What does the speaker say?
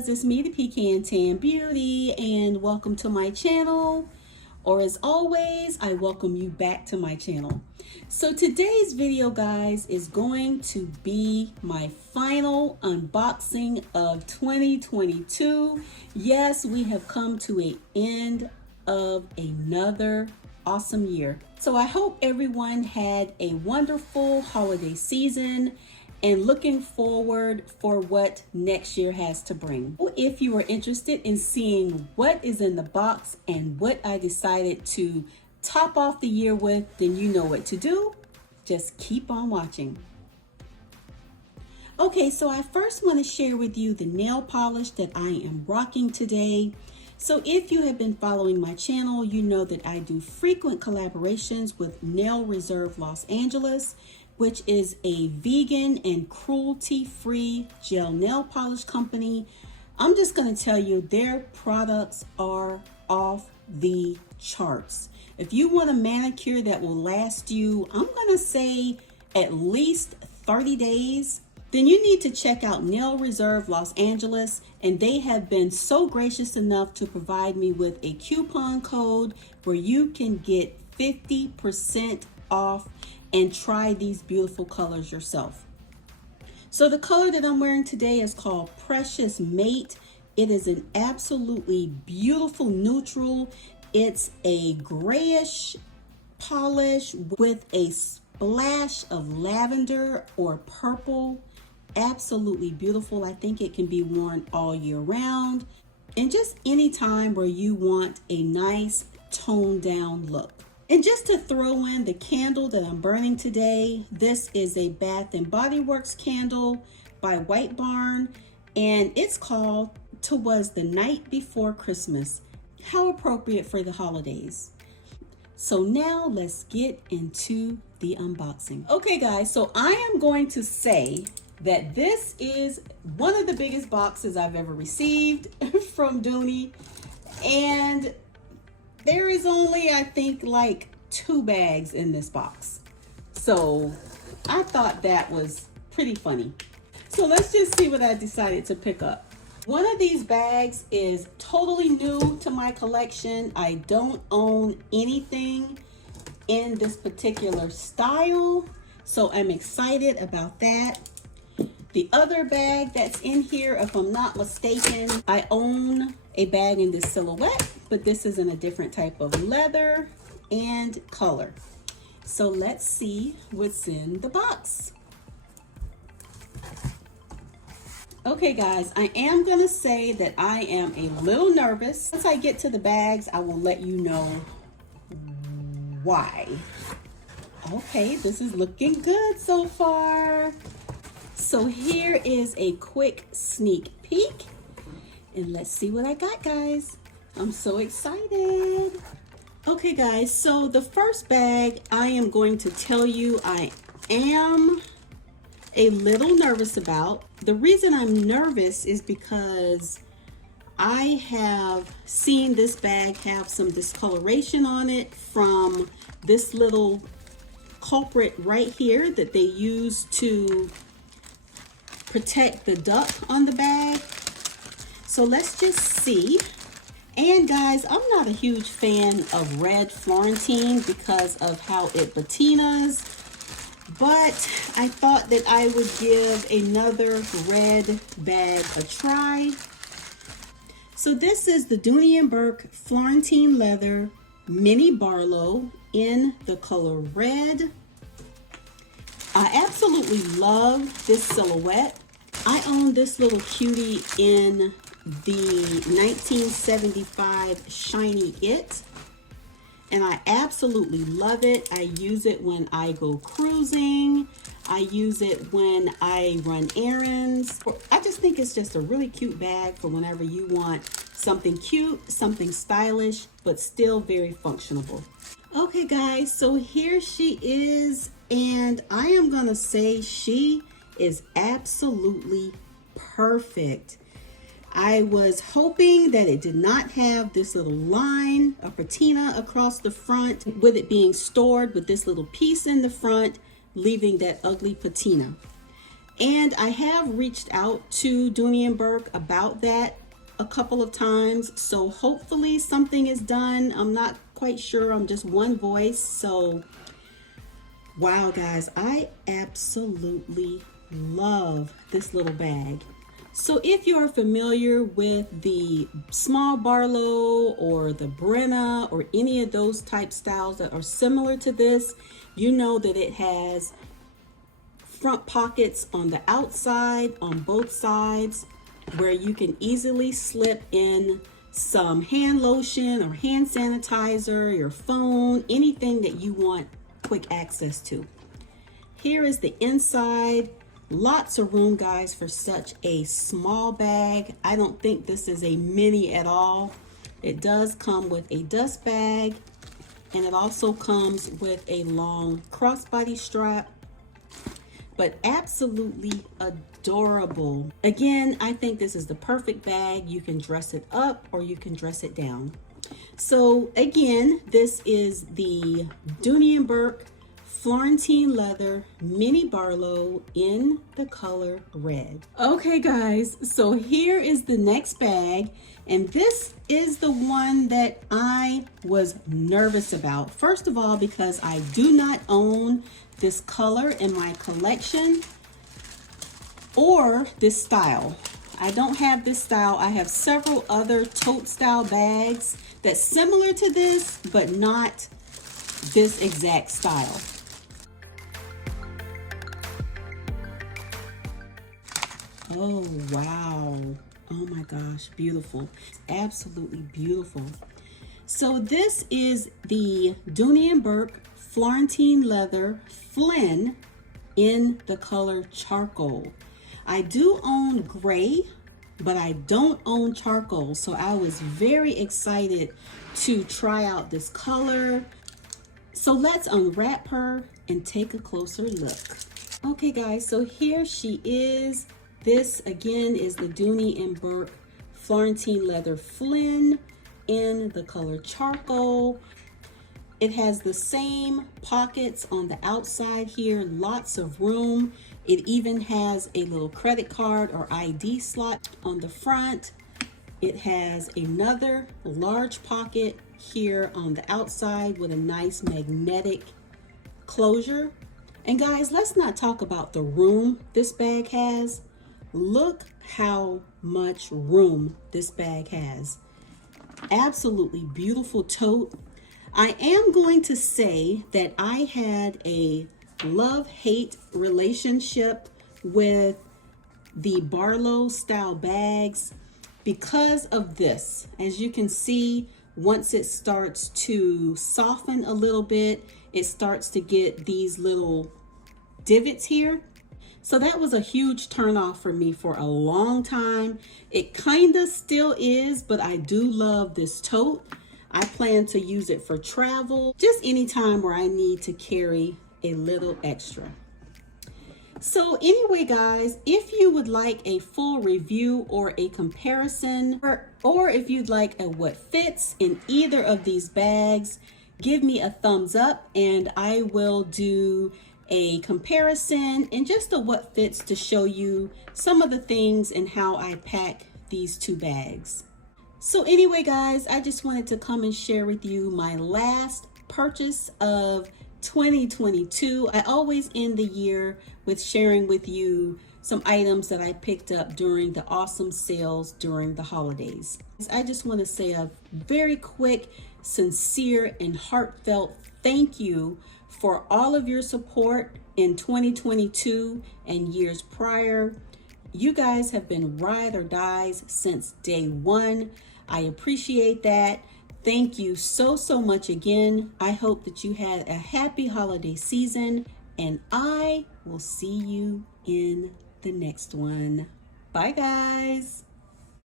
Dooneynistas, it's me, the Pecan Tan Beauty, and welcome to my channel. Or as always, I welcome you back to my channel. So today's video, guys, is going to be my final unboxing of 2022. Yes, we have come to an end of another awesome year. So I hope everyone had a wonderful holiday season and looking forward for what next year has to bring. If you are interested in seeing what is in the box and what I decided to top off the year with, then you know what to do. Just keep on watching. Okay, so I first want to share with you the nail polish that I am rocking today. So if you have been following my channel, you know that I do frequent collaborations with Nail Reserve Los Angeles, which is a vegan and cruelty-free gel nail polish company. I'm just gonna tell you, their products are off the charts. If you want a manicure that will last you, I'm gonna say at least 30 days, then you need to check out Nail Reserve Los Angeles, and they have been so gracious enough to provide me with a coupon code where you can get 50% off and try these beautiful colors yourself. So the color that I'm wearing today is called Precious Mate. It is an absolutely beautiful neutral. It's a grayish polish with a splash of lavender or purple. Absolutely beautiful. I think it can be worn all year round and just any time where you want a nice toned down look. And just to throw in the candle that I'm burning today, this is a Bath and Body Works candle by White Barn, and it's called "'Twas the Night Before Christmas." How appropriate for the holidays. So now let's get into the unboxing. Okay guys, so I am going to say that this is one of the biggest boxes I've ever received from Dooney, and there is only, I think, like 2 bags in this box. So I thought that was pretty funny. So let's just see what I decided to pick up. One of these bags is totally new to my collection. I don't own anything in this particular style, so I'm excited about that. The other bag that's in here, if I'm not mistaken, I own a bag in this silhouette, but this is in a different type of leather and color. So let's see what's in the box. Okay guys, I am gonna say that I am a little nervous. Once I get to the bags, I will let you know why. Okay, this is looking good so far. So here is a quick sneak peek, and let's see what I got, guys. I'm so excited. Okay guys, so the first bag, I am going to tell you I am a little nervous about. The reason I'm nervous is because I have seen this bag have some discoloration on it from this little culprit right here that they use to protect the duck on the bag. So let's just see. And guys, I'm not a huge fan of red Florentine because of how it patinas, but I thought that I would give another red bag a try. So this is the Dooney & Bourke Florentine Leather Mini Barlow in the color red. I absolutely love this silhouette. I own this little cutie in the 1975 Shiny It, and I absolutely love it. I use it when I go cruising. I use it when I run errands. I just think it's just a really cute bag for whenever you want something cute, something stylish, but still very functional. Okay guys, so here she is, and I am gonna say she is absolutely perfect. I was hoping that it did not have this little line, a patina across the front, with it being stored with this little piece in the front, leaving that ugly patina. And I have reached out to Dooney and Bourke about that a couple of times. So hopefully something is done. I'm not quite sure. I'm just one voice. So wow, guys, I absolutely love this little bag. So if you are familiar with the small barlow or the Brenna or any of those type styles that are similar to this, you know that it has front pockets on the outside, on both sides, where you can easily slip in some hand lotion or hand sanitizer, your phone, anything that you want quick access to. Here is the inside. Lots of room, guys, for such a small bag. I don't think this is a mini at all. It does come with a dust bag, and it also comes with a long crossbody strap, but absolutely adorable. Again, I think this is the perfect bag. You can dress it up or you can dress it down. So again, this is the Dooney and Bourke Florentine leather mini barlow in the color red. Okay guys, so here is the next bag, and this is the one that I was nervous about. First of all, because I do not own this color in my collection or this style. I don't have this style. I have several other tote style bags that's similar to this, but not this exact style. Oh, wow. Oh my gosh, beautiful. It's absolutely beautiful. So this is the Dooney and Bourke Florentine leather Flynn in the color charcoal. I do own gray, but I don't own charcoal. So I was very excited to try out this color. So let's unwrap her and take a closer look. Okay guys, so here she is. This again is the Dooney and Bourke Florentine leather Flynn in the color charcoal. It has the same pockets on the outside here, lots of room. It even has a little credit card or ID slot on the front. It has another large pocket here on the outside with a nice magnetic closure. And guys, let's not talk about the room this bag has. Look how much room this bag has. Absolutely beautiful tote. I am going to say that I had a love-hate relationship with the barlow style bags because of this. As you can see, once it starts to soften a little bit, it starts to get these little divots here. So that was a huge turnoff for me for a long time. It kind of still is, but I do love this tote. I plan to use it for travel, just any time where I need to carry a little extra. So anyway, guys, if you would like a full review or a comparison, or if you'd like a what fits in either of these bags, give me a thumbs up and I will do a comparison and just a what fits to show you some of the things and how I pack these two bags. So anyway, guys, I just wanted to come and share with you my last purchase of 2022. I always end the year with sharing with you some items that I picked up during the awesome sales during the holidays. I just want to say a very quick, sincere, and heartfelt thank you for all of your support in 2022 and years prior. You guys have been ride or dies since day one. I appreciate that. Thank you so much again. I hope that you had a happy holiday season, and I will see you in the next one. Bye, guys.